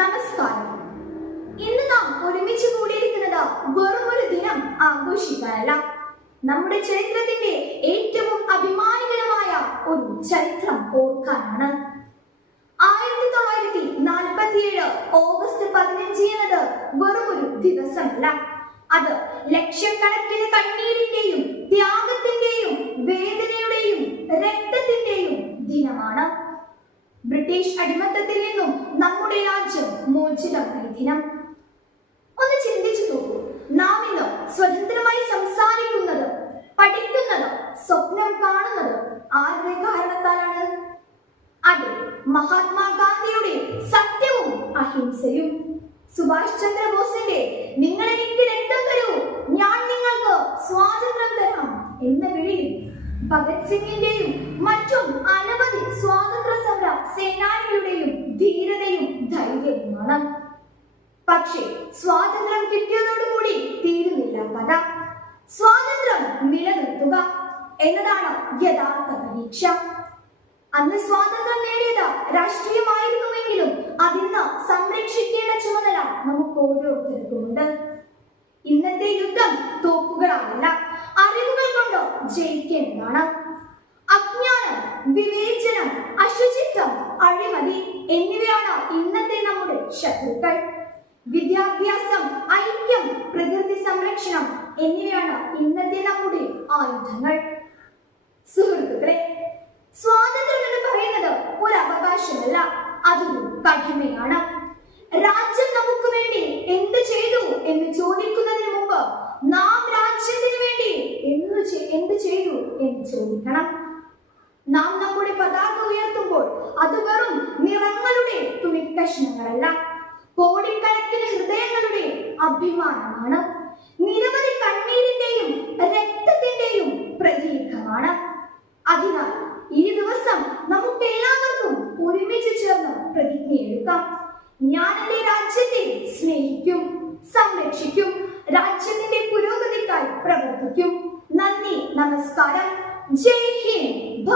നമസ്കാരം. ഇന്ന് നാം ഒരുമിച്ച് കൂടിയിരിക്കുന്നത് വെറും ഒരു ദിനം ആഘോഷിക്കാനല്ല. നമ്മുടെ ചരിത്രത്തിന്റെ ഏറ്റവും അഭിമാനകരമായ ഒരു ചരിത്രം ഓർക്കാനാണ്. ആയിരത്തി തൊള്ളായിരത്തി നാൽപ്പത്തിയേഴ് ഓഗസ്റ്റ് പതിനഞ്ച് എന്നത് വെറും ഒരു ദിവസമല്ല. അത് ലക്ഷക്കണക്കിന് കണ്ണീരിന്റെയും ബ്രിട്ടീഷ് അടിമത്തത്തിൽ നിന്നും നമ്മുടെ രാജ്യം മോചിതമായ ദിനം. ഒന്ന് ചിന്തിച്ചു നോക്കൂ. നാം ഇന്ന് സ്വതന്ത്രമായി സംസാരിക്കുന്നത് പഠിക്കുന്നത് സ്വപ്നം കാണുന്നത് ആരുടെ കാരണത്താലാണ്? അതെ മഹാത്മാഗാന്ധിയുടെ സത്യവും അഹിംസയും. സുഭാഷ് ചന്ദ്രബോസിന്റെ നിങ്ങൾ എനിക്ക് രക്തം തരൂ ഞാൻ നിങ്ങൾക്ക് സ്വാതന്ത്ര്യം തരാം എന്ന വിളിയും ഭഗത് സിംഗിന്റെയും മറ്റും അനവധി സ്വാതന്ത്ര്യ സേനാനികളുടെയും ധീരതയും ധൈര്യവുമാണ് പക്ഷേ സ്വാതന്ത്ര്യം കിട്ടിയതോടുകൂടി തീരുന്നില്ല കഥ. സ്വാതന്ത്ര്യം നിലനിർത്തുക എന്നതാണ് യഥാർത്ഥ പരീക്ഷ. അന്ന് സ്വാതന്ത്ര്യം നേടിയത് രാഷ്ട്രീയമായിരുന്നുവെങ്കിലും അതിന്ന് സംരക്ഷിക്കേണ്ട ചുമതല നമുക്ക് ഓരോരുത്തർക്കുമുണ്ട്. ഇന്നത്തെ യുദ്ധം തോക്കുകളാണല്ല വിവേചനം അശുചിത്വം അഴിമതി എന്നിവയാണ് ഇന്നത്തെ നമ്മുടെ ശത്രുക്കൾ. വിദ്യാഭ്യാസം ഐക്യം പ്രകൃതി സംരക്ഷണം എന്നിവയാണ് ഇന്നത്തെ നമ്മുടെ ആയുധങ്ങൾ. സുഹൃത്തുക്കളെ സ്വാതന്ത്ര്യം എന്ന് പറയുന്നത് ഒരു അവകാശമല്ല അതൊരു കടമയാണ് രാജ്യം നമുക്ക് വേണ്ടി എന്ത് ചെയ്തു എന്ന് ചോദിക്കുന്നതിന് മുമ്പ് നാം രാജ്യത്തിന് വേണ്ടി എന്ത് ചെയ്തു എന്ന് ചോദിക്കണം. നാം നമ്മുടെ പതാക ഉയർത്തുമ്പോൾ അത് വെറും നിറങ്ങളുടെ തുണിക്കഷ്ണങ്ങളല്ല കോടിക്കണക്കിന് ഹൃദയങ്ങളുടെ അഭിമാനമാണ്. നിരവധി കണ്ണീരിന്റെയും രക്തത്തിന്റെയും പ്രതീകമാണ്. അതിനാൽ ഈ ദിവസം നമുക്ക് എല്ലാവർക്കും ഒരുമിച്ച് ചേർന്ന് പ്രതിജ്ഞയെടുക്കാം ഞാൻ എന്റെ രാജ്യത്തെ സ്നേഹിക്കും സംരക്ഷിക്കും രാജ്യത്തിന്റെ പുരോഗതിക്കായി പ്രവർത്തിക്കും. നന്ദി നമസ്കാരം. ജയ് ഹിന്ദ്.